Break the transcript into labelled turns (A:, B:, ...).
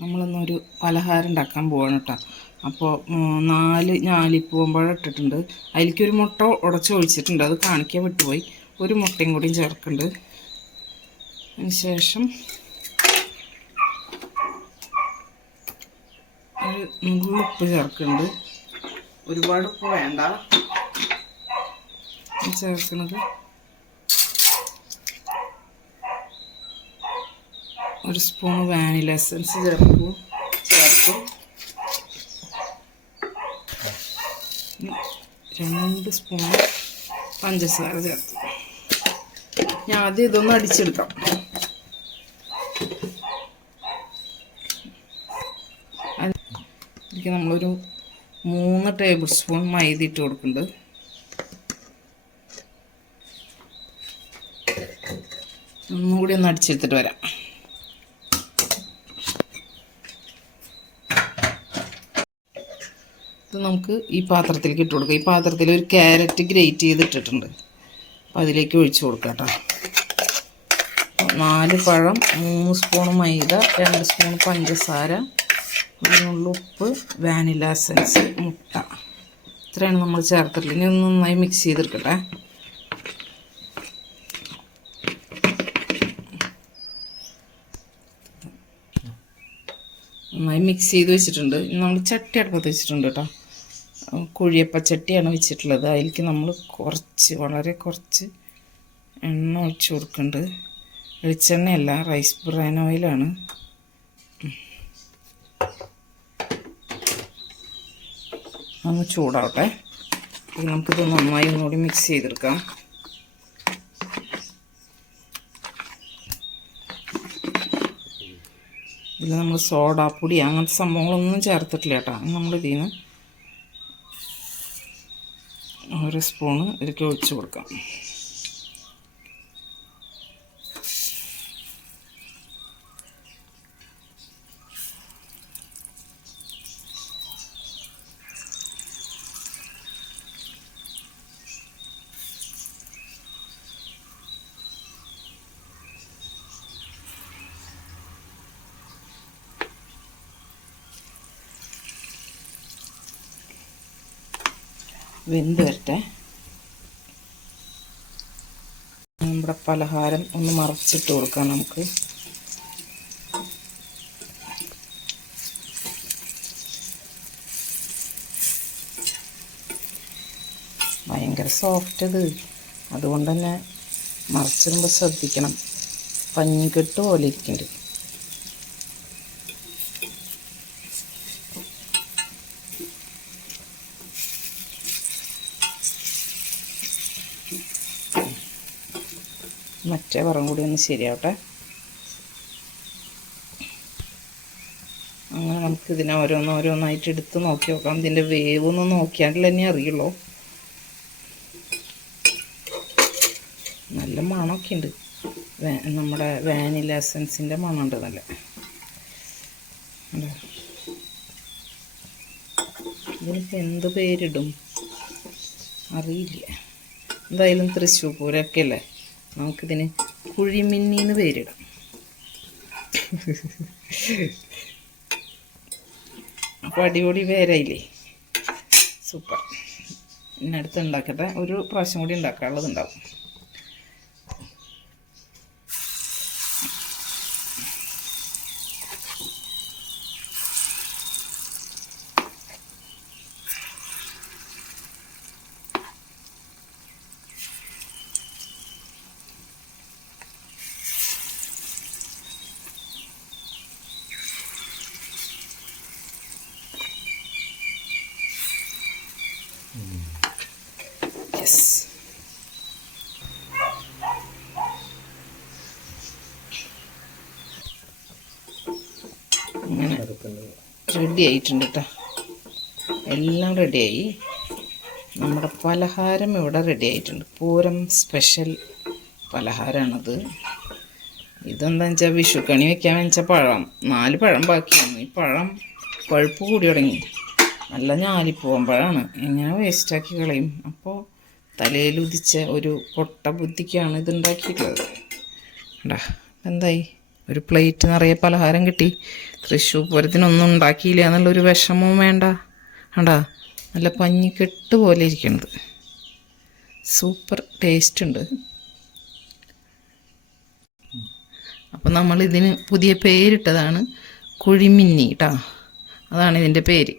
A: നമ്മളിന്നൊരു പലഹാരം ഉണ്ടാക്കാൻ പോവാണ് കേട്ടോ. അപ്പോൾ നാല് ഞാലിപ്പൂവമ്പഴം ഇട്ടിട്ടുണ്ട്. അതിലേക്ക് ഒരു മുട്ട ഉടച്ച് ഒഴിച്ചിട്ടുണ്ട്. അത് കാണിക്കാൻ വിട്ടുപോയി. ഒരു മുട്ടയും കൂടിയും ചേർക്കുന്നുണ്ട്. അതിനുശേഷം ഒരു നുള്ളുപ്പ് ചേർക്കുന്നുണ്ട്. ഒരുപാട് ഉപ്പ് വേണ്ട. ചേർക്കുന്നത് ഒരു സ്പൂൺ വാനില എസൻസ് ചേർക്കും. ചേർക്കും. രണ്ട് സ്പൂൺ പഞ്ചസാര ചേർത്തു ഞാൻ ആദ്യം ഇതൊന്ന് അടിച്ചെടുക്കാം. അതിലേക്ക് നമ്മളൊരു മൂന്ന് ടേബിൾ സ്പൂൺ മൈദ ഇട്ട് കൊടുക്കുന്നുണ്ട്. ഒന്നുകൂടി ഒന്ന് അടിച്ചെടുത്തിട്ട് വരാം. ഇത് നമുക്ക് ഈ പാത്രത്തിലേക്ക് ഇട്ട് കൊടുക്കാം. ഈ പാത്രത്തിൽ ഒരു ക്യാരറ്റ് ഗ്രേറ്റ് ചെയ്ത് ഇട്ടിട്ടുണ്ട് അപ്പോൾ അതിലേക്ക് ഒഴിച്ചു കൊടുക്കാം കേട്ടോ. നാല് പഴം മൂന്ന് സ്പൂൺ മൈദ രണ്ട് സ്പൂൺ പഞ്ചസാര ഒരു നുള്ളു ഉപ്പ് വാനില എസൻസ് മുട്ട. ഇത്രയാണ് നമ്മൾ ചേർത്തിട്ടുള്ളത്. ഇനി ഒന്ന് നന്നായി മിക്സ് ചെയ്തെടുക്കട്ടെ. നന്നായി മിക്സ് ചെയ്ത് വെച്ചിട്ടുണ്ട്. നമ്മൾ ചട്ടി അടുപ്പത്ത് വെച്ചിട്ടുണ്ട് കേട്ടോ. കുഴിയപ്പച്ചട്ടിയാണ് വെച്ചിട്ടുള്ളത്. അതിലേക്ക് നമ്മൾ കുറച്ച് വളരെ കുറച്ച് എണ്ണ ഒഴിച്ച് കൊടുക്കുന്നുണ്ട്. വെളിച്ചെണ്ണയല്ല റൈസ് ബ്രാൻ ഓയിലാണ് ഒന്ന് ചൂടാവട്ടെ. നമുക്കിത് നന്നായി ഒന്നുകൂടി മിക്സ് ചെയ്തെടുക്കാം. ഇതിൽ നമ്മൾ സോഡാപ്പൊടി അങ്ങനത്തെ സംഭവങ്ങളൊന്നും ചേർത്തിട്ടില്ല കേട്ടോ. നമ്മൾ ഒരു സ്പൂണ് ഇതിലേക്ക് ഒഴിച്ച് കൊടുക്കാം. വെന്ത് വരട്ടെ. നമ്മുടെ പലഹാരം ഒന്ന് മറച്ചിട്ട് കൊടുക്കാം നമുക്ക്. ഭയങ്കര സോഫ്റ്റ് ഇത്. അതുകൊണ്ട് തന്നെ മറച്ചിടുമ്പോൾ ശ്രദ്ധിക്കണം. പഞ്ഞിക്കെട്ട് പോലെ ഇരിക്കുന്നുണ്ട് മറ്റേ പറം കൂടി ഒന്ന് ശരിയാവട്ടെ. അങ്ങനെ നമുക്ക് ഇതിനെ ഓരോന്ന് ഓരോന്നായിട്ട് എടുത്ത് നോക്കി നോക്കാം. ഇതിന്റെ വേവ് ഒന്ന് നോക്കിയാൽ തന്നെ അറിയുള്ളൂ. നല്ല മണമൊക്കെ ഉണ്ട്. നമ്മുടെ വാനില എസൻസിന്റെ മണമുണ്ട് നല്ല? ഇതിനിപ്പോൾ എന്ത് പേരിടും? അറിയില്ല. എന്തായാലും തൃശ്ശൂർ പൂരമൊക്കെ അല്ലേ? നമുക്കിതിന് കുഴിമിന്നി എന്ന് പേരിടാം. അപ്പോൾ അടിപൊളി പേരായില്ലേ? സൂപ്പർ. ഇനി അടുത്ത് ഉണ്ടാക്കട്ടെ. ഒരു പ്രാവശ്യം കൂടി ഉണ്ടാക്കാനുള്ളത് റെഡി ആയിട്ടുണ്ട് കേട്ടോ എല്ലാം റെഡിയായി. നമ്മുടെ പലഹാരം ഇവിടെ റെഡി ആയിട്ടുണ്ട് പൂരം സ്പെഷ്യൽ പലഹാരമാണത് ഇതെന്താ വെച്ചാൽ വിഷുക്കണി വെക്കാൻ വെച്ചാൽ പഴം. നാല് പഴം ബാക്കിയാണ്. ഈ പഴം പഴുപ്പ് കൂടി തുടങ്ങി. നല്ല ഞാലിപ്പൂവൻ പഴമാണ് എങ്ങനെ വേസ്റ്റാക്കി കളയും. അപ്പോൾ തലയിലുദിച്ച ഒരു പൊട്ട ബുദ്ധിക്കാണ് ഇതുണ്ടാക്കിയിട്ടുള്ളത് എന്തായി ഒരു പ്ലേറ്റ് നിറയെ പലഹാരം കിട്ടി. തൃശ്ശൂർ പൂരത്തിനൊന്നും ഉണ്ടാക്കിയില്ല എന്നുള്ളൊരു വിഷമവും വേണ്ട. കണ്ടാ നല്ല പഞ്ഞിക്കെട്ട് പോലെ ഇരിക്കണത്. സൂപ്പർ ടേസ്റ്റ് ഉണ്ട്. അപ്പം നമ്മൾ ഇതിന് പുതിയ പേരിട്ടതാണ് കുഴിമിന്നി കേട്ടോ അതാണ് ഇതിന്റെ പേര്.